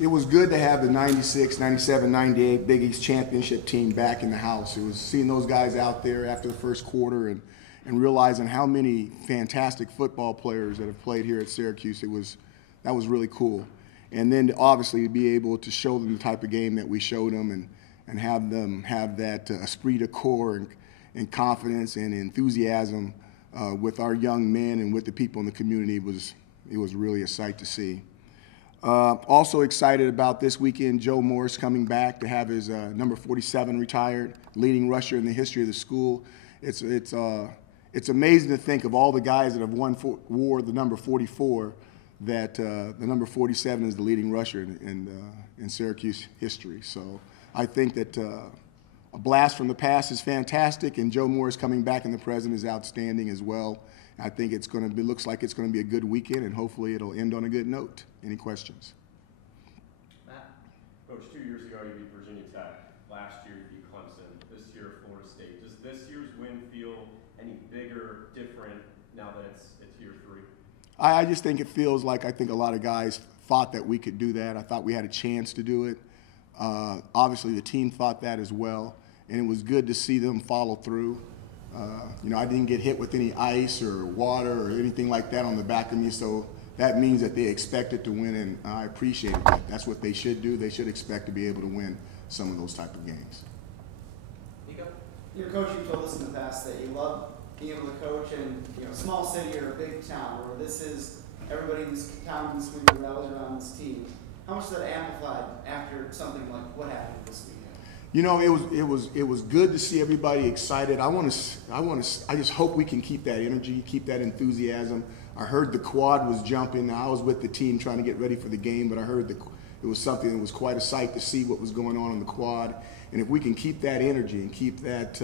It was good to have the 96, 97, 98 Big East championship team back in the house. It was seeing those guys out there after the first quarter and realizing how many fantastic football players that have played here at Syracuse. That was really cool. And then obviously to be able to show them the type of game that we showed them and have them have that esprit de corps and confidence and enthusiasm with our young men and with the people in the community it was really a sight to see. Also excited about this weekend, Joe Morris coming back to have his number 47 retired, leading rusher in the history of the school. It's amazing to think of all the guys that have wore the number 44, that the number 47 is the leading rusher in Syracuse history. So I think that a blast from the past is fantastic, and Joe Morris coming back in the present is outstanding as well. I think looks like it's going to be a good weekend, and hopefully it'll end on a good note. Any questions? Matt? Coach, 2 years ago you beat Virginia Tech. Last year you beat Clemson. This year Florida State. Does this year's win feel any bigger, different now that it's year 3? I just think it feels like I think a lot of guys thought that we could do that. I thought we had a chance to do it. Obviously the team thought that as well, and it was good to see them follow through. I didn't get hit with any ice or water or anything like that on the back of me, so that means that they expected to win, and I appreciated that. That's what they should do. They should expect to be able to win some of those type of games. Nico? Your coach, you told us in the past that you love being able to coach in a small city or a big town, where this is everybody in this town and this community rallies around this team. How much is that amplified after something like what happened this weekend? It was good to see everybody excited. I just hope we can keep that energy, keep that enthusiasm. I heard the quad was jumping. Now, I was with the team trying to get ready for the game, but I heard it was something that was quite a sight to see what was going on in the quad. And if we can keep that energy and keep that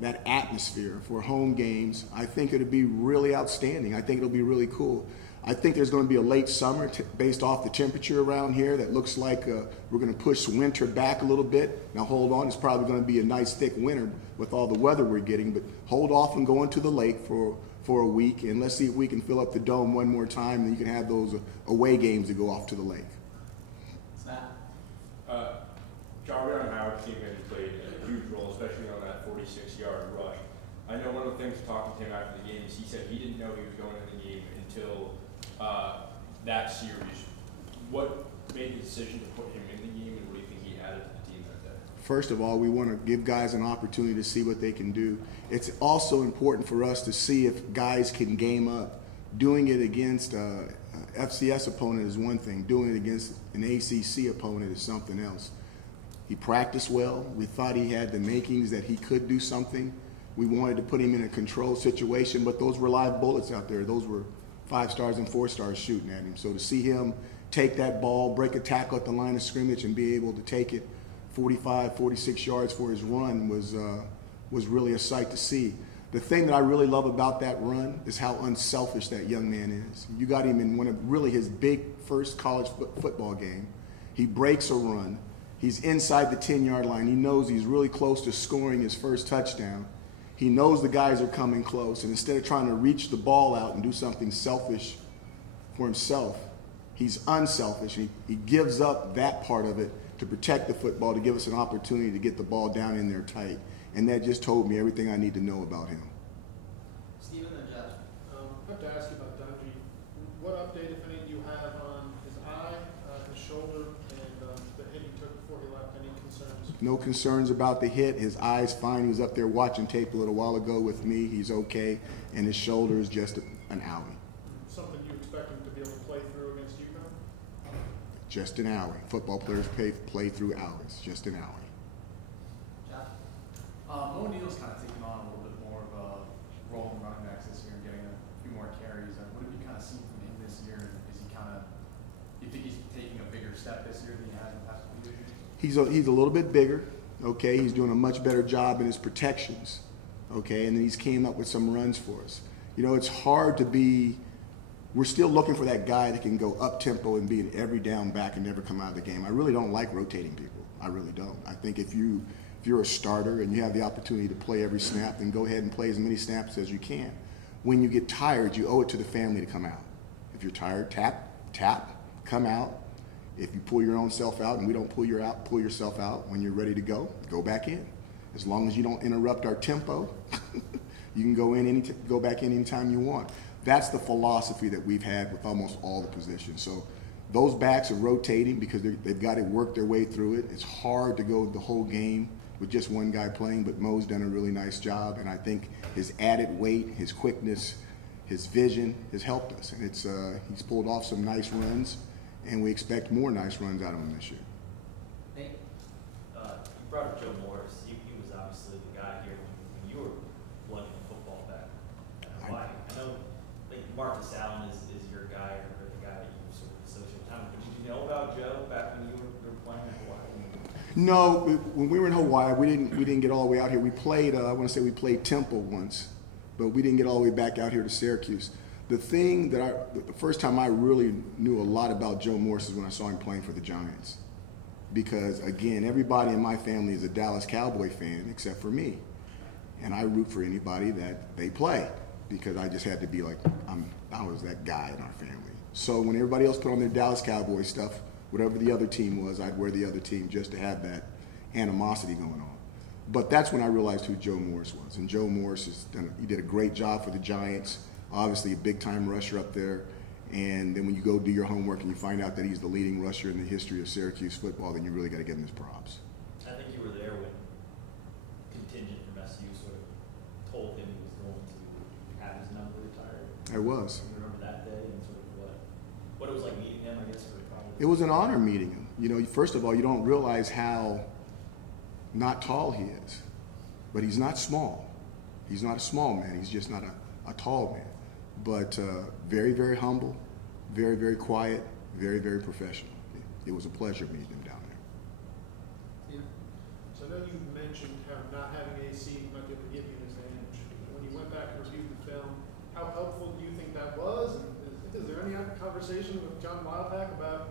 that atmosphere for home games, I think it'll be really outstanding. I think it'll be really cool. I think there's going to be a late summer based off the temperature around here that looks like we're going to push winter back a little bit. Now hold on, it's probably going to be a nice thick winter with all the weather we're getting, but hold off from going to the lake for a week, and let's see if we can fill up the dome one more time, and you can have those away games to go off to the lake. Snap. Jarvis and Howard's teammate played a huge role, especially on that 46-yard rush. I know one of the things talking to him after the game is he said he didn't know he was going in the game until that series. What made the decision to put him in the game, and what do you think he added to the team that day? First of all, we want to give guys an opportunity to see what they can do. It's also important for us to see if guys can game up. Doing it against a FCS opponent is one thing. Doing it against an ACC opponent is something else. He practiced well. We thought he had the makings that he could do something. We wanted to put him in a controlled situation, but those were live bullets out there. Those were 5 stars and 4 stars shooting at him. So to see him take that ball, break a tackle at the line of scrimmage, and be able to take it 45, 46 yards for his run was really a sight to see. The thing that I really love about that run is how unselfish that young man is. You got him in one of really his big first college football game. He breaks a run. He's inside the 10-yard line. He knows he's really close to scoring his first touchdown. He knows the guys are coming close, and instead of trying to reach the ball out and do something selfish for himself, he's unselfish. He gives up that part of it to protect the football, to give us an opportunity to get the ball down in there tight. And that just told me everything I need to know about him. Stephen and Josh. I have to ask you about Dungey. What update, if any, do you have on his eye, his shoulder, and the hit he took before he left? Any concerns? No concerns about the hit. His eye's fine. He was up there watching tape a little while ago with me. He's okay. And his shoulder is just an owie. Something you expect him to be able to play through against UConn? Just an owie. Football players play through owies. Just an owie. Coach Dino's kind of taking on a little bit more of a role in running backs this year and getting a few more carries. What have you kind of seen from him this year? Is he kind of, do you think he's taking a bigger step this year than he has in the past few years? He's a little bit bigger, okay? He's doing a much better job in his protections, okay? And then he's came up with some runs for us. It's hard to be, we're still looking for that guy that can go up-tempo and be an every down back and never come out of the game. I really don't like rotating people. I really don't. I think if you're a starter and you have the opportunity to play every snap, then go ahead and play as many snaps as you can. When you get tired, you owe it to the family to come out. If you're tired, tap, come out, If you pull your own self out and we don't pull yourself out when you're ready to go back in. As long as you don't interrupt our tempo, you can go back in anytime you want. That's the philosophy that we've had with almost all the positions. So those backs are rotating because they've got to work their way through it. It's hard to go the whole game with just one guy playing, but Mo's done a really nice job, and I think his added weight, his quickness, his vision has helped us, and he's pulled off some nice runs, and we expect more nice runs out of him this year. Hey, you brought up Joe Morris. He was obviously the guy here when you were playing football back at Hawaii. I know, like, Marcus Allen is your guy, or the guy that you sort of associate with him. But did you know about Joe back when you were playing at Hawaii? No, when we were in Hawaii, we didn't get all the way out here. We played, I want to say we played Temple once, but we didn't get all the way back out here to Syracuse. The first time I really knew a lot about Joe Morris is when I saw him playing for the Giants. Because, again, everybody in my family is a Dallas Cowboy fan except for me. And I root for anybody that they play because I just had to be like, I was that guy in our family. So when everybody else put on their Dallas Cowboy stuff, whatever the other team was, I'd wear the other team just to have that animosity going on. But that's when I realized who Joe Morris was. And Joe Morris he did a great job for the Giants. Obviously a big-time rusher up there. And then when you go do your homework and you find out that he's the leading rusher in the history of Syracuse football, then you really got to give him his props. I think you were there when contingent from SU sort of told him he was going to have his number retired. I was. You remember that day and sort of what it was like meeting him, I guess? It was an honor meeting him. You know, first of all, you don't realize how not tall he is. But he's not small. He's not a small man. He's just not a tall man. But very, very humble, very, very quiet, very, very professional. It was a pleasure meeting him down there. Yeah. So I know you mentioned how not having AC might be able to give you an advantage. When you went back and reviewed the film, how helpful do you think that was? And is there any conversation with John Wildhack about,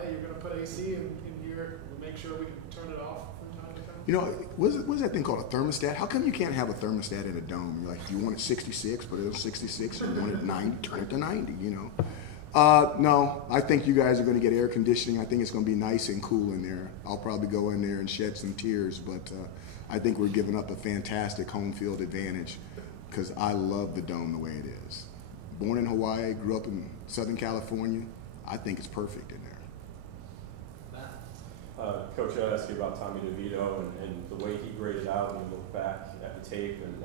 hey, you're going to put AC in here, we'll make sure we can turn it off from time to time? You know, what is that thing called, a thermostat? How come you can't have a thermostat in a dome? You're like, you want it 66, but it was 66. You want it 90, turn it to 90, No, I think you guys are going to get air conditioning. I think it's going to be nice and cool in there. I'll probably go in there and shed some tears, but I think we're giving up a fantastic home field advantage because I love the dome the way it is. Born in Hawaii, grew up in Southern California. I think it's perfect in there. Coach, I'd ask you about Tommy DeVito and the way he graded out when you look back at the tape and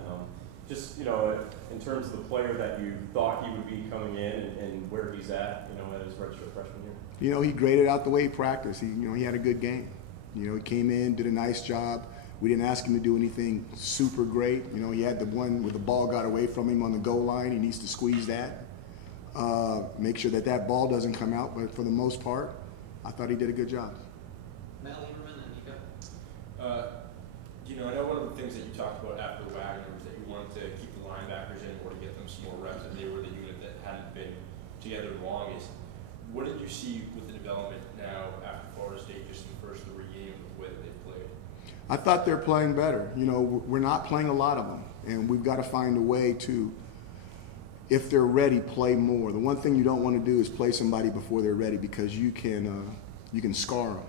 just, in terms of the player that you thought he would be coming in and where he's at, at his redshirt freshman year. He graded out the way he practiced. He had a good game. He came in, did a nice job. We didn't ask him to do anything super great. He had the one where the ball got away from him on the goal line. He needs to squeeze that. Make sure that ball doesn't come out. But for the most part, I thought he did a good job. Matt Lieberman and Nico. I know one of the things that you talked about after Wagner was that you wanted to keep the linebackers in or to get them some more reps, and they were the unit that hadn't been together the longest. What did you see with the development now after Florida State, just in the first 3 games, the way that they've played? I thought they're playing better. We're not playing a lot of them, and we've got to find a way to, if they're ready, play more. The one thing you don't want to do is play somebody before they're ready because you can scar them.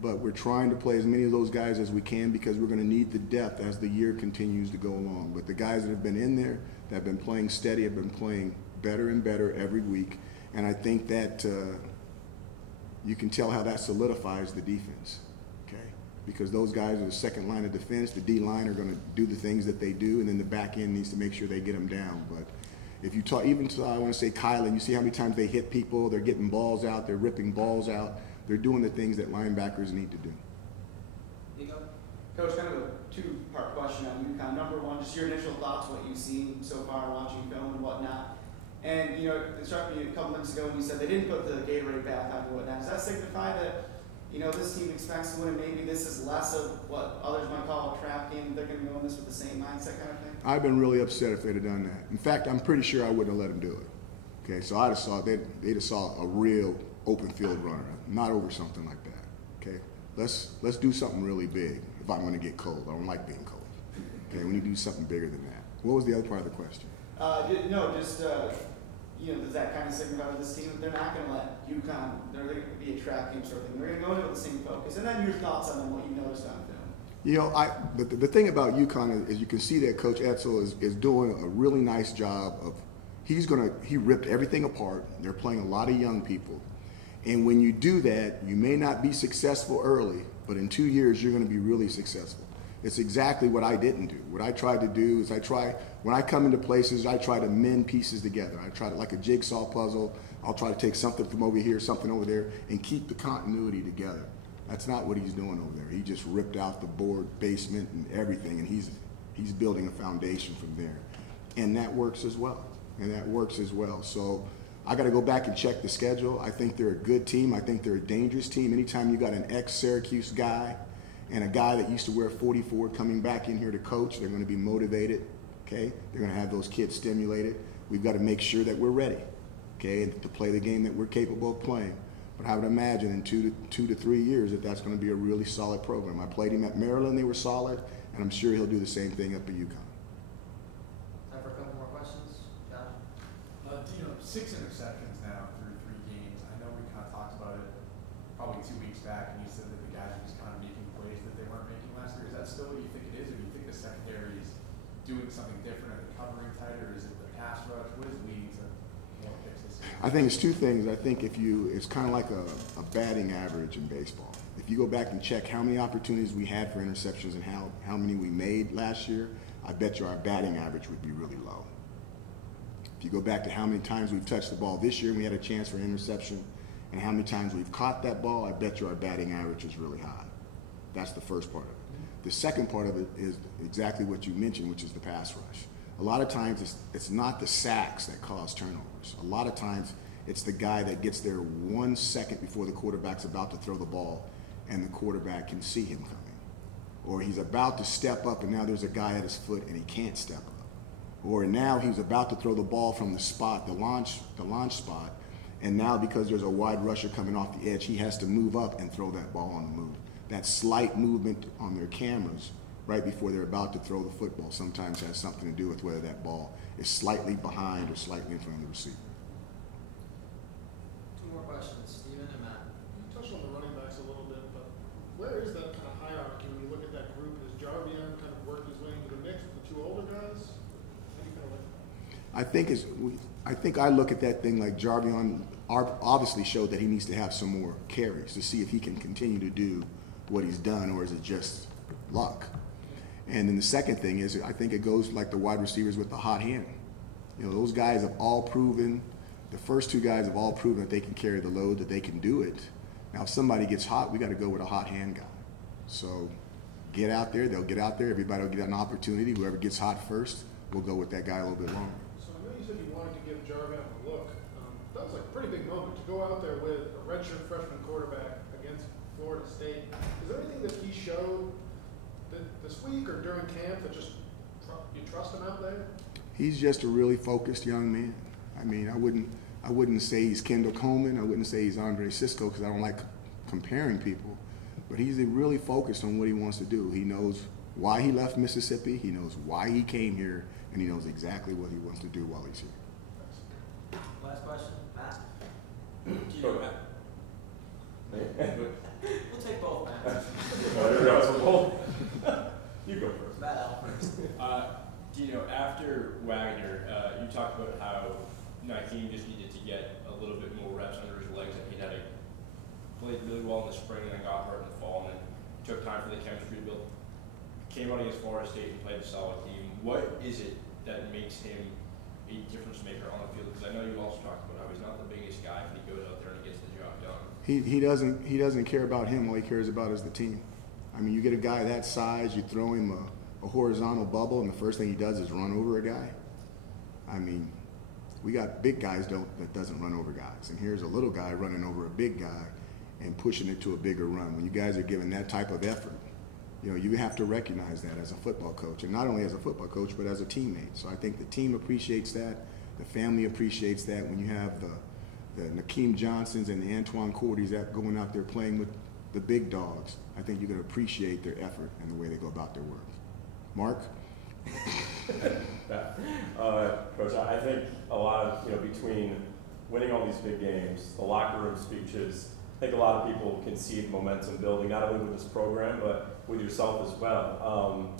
But we're trying to play as many of those guys as we can because we're going to need the depth as the year continues to go along. But the guys that have been in there, that have been playing steady, have been playing better and better every week. And I think that you can tell how that solidifies the defense, okay? Because those guys are the second line of defense. The D-line are going to do the things that they do, and then the back end needs to make sure they get them down. But if you talk, even to, I want to say Kylan, you see how many times they hit people, they're getting balls out, they're ripping balls out. They're doing the things that linebackers need to do. Nico? Coach, kind of a two-part question on UConn. Number one, just your initial thoughts, what you've seen so far, watching film and whatnot. And, it struck me a couple minutes ago when you said they didn't put the Gatorade bath on and whatnot. Does that signify that, this team expects to win and maybe this is less of what others might call a trap game? They're going to go in this with the same mindset kind of thing? I've been really upset if they'd have done that. In fact, I'm pretty sure I wouldn't have let them do it. Okay, so they'd have saw a real open field runner, not over something like that. Okay, let's do something really big. If I'm going to get cold, I don't like being cold. Okay, we need to do something bigger than that. What was the other part of the question? does that kind of signify with this team that they're not going to let UConn, they're going to be a trap game sort of thing. They're going to go into the same focus. And then your thoughts on what you've noticed on film. The thing about UConn is you can see that Coach Etzel is doing a really nice job of, he ripped everything apart. They're playing a lot of young people. And when you do that, you may not be successful early, but in 2 years, you're going to be really successful. It's exactly what I didn't do. What I tried to do is when I come into places, I try to mend pieces together. I try to, like a jigsaw puzzle, I'll try to take something from over here, something over there, and keep the continuity together. That's not what he's doing over there. He just ripped out the board basement and everything, and he's building a foundation from there. And that works as well. So I got to go back and check the schedule. I think they're a good team. I think they're a dangerous team. Anytime you got an ex-Syracuse guy and a guy that used to wear 44 coming back in here to coach, they're going to be motivated, okay? They're going to have those kids stimulated. We've got to make sure that we're ready, okay, and to play the game that we're capable of playing. But I would imagine in 2 to 3 years that's going to be a really solid program. I played him at Maryland. They were solid, and I'm sure he'll do the same thing up at UConn. Time for a couple more questions. Josh? 6 interceptions now through 3 games. I know we kind of talked about it probably 2 weeks back, and you said that the guys are just kind of making plays that they weren't making last year. Is that still what you think it is, or do you think the secondary is doing something different? Are they covering tighter? Is it the pass rush? What is leading to more picks this year? I think it's 2 things. I think it's kind of like a batting average in baseball. If you go back and check how many opportunities we had for interceptions and how many we made last year, I bet you our batting average would be really low. If you go back to how many times we've touched the ball this year and we had a chance for interception, and how many times we've caught that ball, I bet you our batting average is really high. That's the first part of it. The second part of it is exactly what you mentioned, which is the pass rush. A lot of times it's not the sacks that cause turnovers. A lot of times it's the guy that gets there 1 second before the quarterback's about to throw the ball and the quarterback can see him coming. Or he's about to step up and now there's a guy at his foot and he can't step up. Or now he's about to throw the ball from the spot, the launch spot, and now because there's a wide rusher coming off the edge, he has to move up and throw that ball on the move. That slight movement on their cameras right before they're about to throw the football sometimes has something to do with whether that ball is slightly behind or slightly in front of the receiver. 2 more questions. Steven and Matt. You touched on the running backs a little bit, but where is that kind of hierarchy when you look at that group? Has Jarvion kind of worked his way into the mix with the 2 older guys? How do you kind of look at that? I think I look at that thing like Jarvion obviously showed that he needs to have some more carries to see if he can continue to do what he's done, or is it just luck? And then the second thing is I think it goes like the wide receivers with the hot hand. Those guys have all proven, the first 2 guys have all proven that they can carry the load, that they can do it. Now if somebody gets hot, we got to go with a hot hand guy. So get out there, they'll get out there, everybody will get an opportunity. Whoever gets hot first, we'll go with that guy a little bit longer. So I know you said you wanted to give Jarvion a look. That was like a pretty big moment to go out there with a redshirt freshman quarterback against Florida State. Is there anything that he showed this week or during camp that just you trust him out there? He's just a really focused young man. I mean, I wouldn't say he's Kendall Coleman. I wouldn't say he's Andre Cisco because I don't like comparing people. But he's really focused on what he wants to do. He knows why he left Mississippi. He knows why he came here, and he knows exactly what he wants to do while he's here. Last question, Matt. Go, Matt. We'll take both, Matt. You go first. Matt L. first. Dino, after Wagner, you talked about how Nakeem just needed to get a little bit more reps under his legs, and he had played really well in the spring and then got hurt in the fall, and then took time for the chemistry to build. Came out against Florida State and played a solid team. What is it that makes him a difference maker on the field? Because I know you also talked about how he's not the biggest guy, but he goes out there and gets the job done. He doesn't care about him. All he cares about is the team. I mean, you get a guy that size, you throw him a horizontal bubble, and the first thing he does is run over a guy. I mean, we got big guys that doesn't run over guys, and here's a little guy running over a big guy and pushing it to a bigger run. When you guys are giving that type of effort, you have to recognize that as a football coach, and not only as a football coach, but as a teammate. So I think the team appreciates that, the family appreciates that. When you have the Nakeem Johnsons and the Antoine Cordy's that going out there playing with the big dogs, I think you're going to appreciate their effort and the way they go about their work. Mark? Coach, I think a lot of, between winning all these big games, the locker room speeches, I think a lot of people can see the momentum building, not only with this program, but with yourself as well.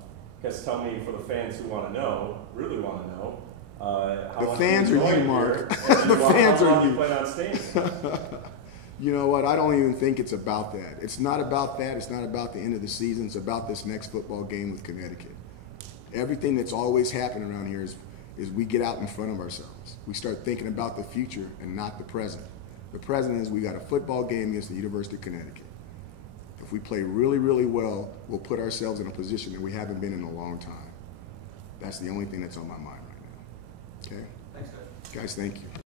Guess tell me, for the fans who want to know, really want to know, how The much fans you are you, enjoyed Mark. here, and The how fans long are you you. plan on staying. You know what? I don't even think it's about that. It's not about that. It's not about the end of the season. It's about this next football game with Connecticut. Everything that's always happened around here is we get out in front of ourselves. We start thinking about the future and not the present. The present is we got a football game against the University of Connecticut. If we play really, really well, we'll put ourselves in a position that we haven't been in a long time. That's the only thing that's on my mind right now. Okay? Thanks, Coach. Guys, thank you.